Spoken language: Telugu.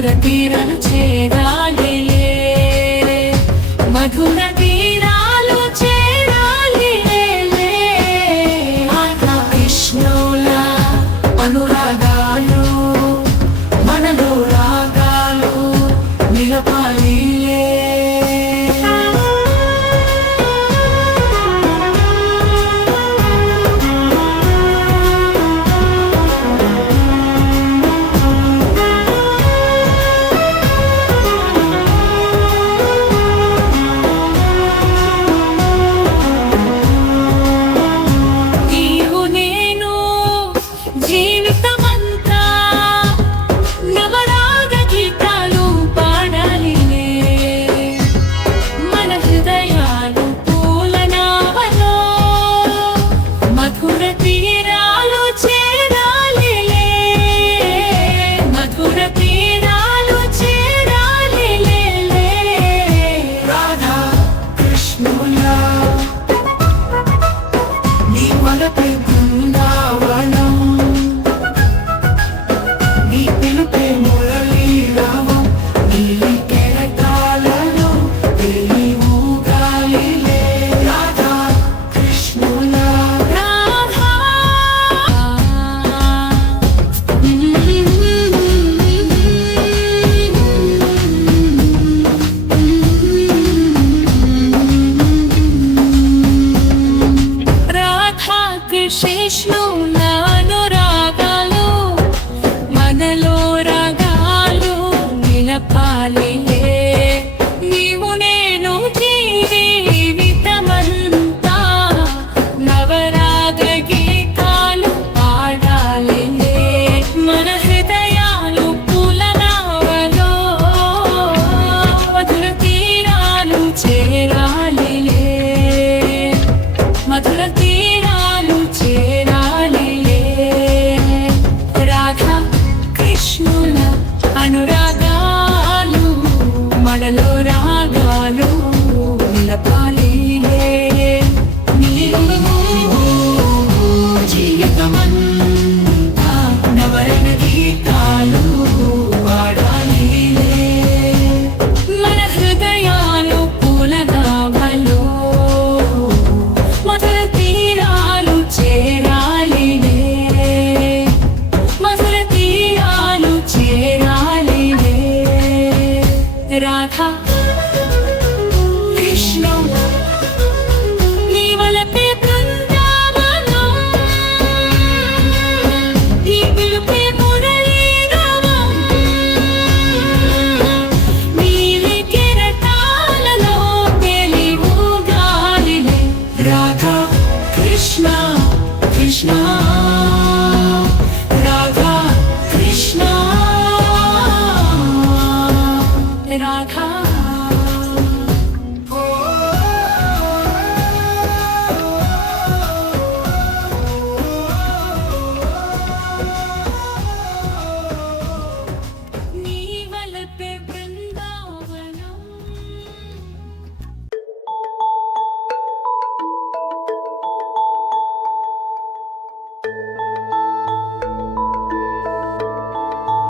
మధుర తీరను చేరాలి. మధుర പോരാകാലോ നിലപ്പാലേ Krishna.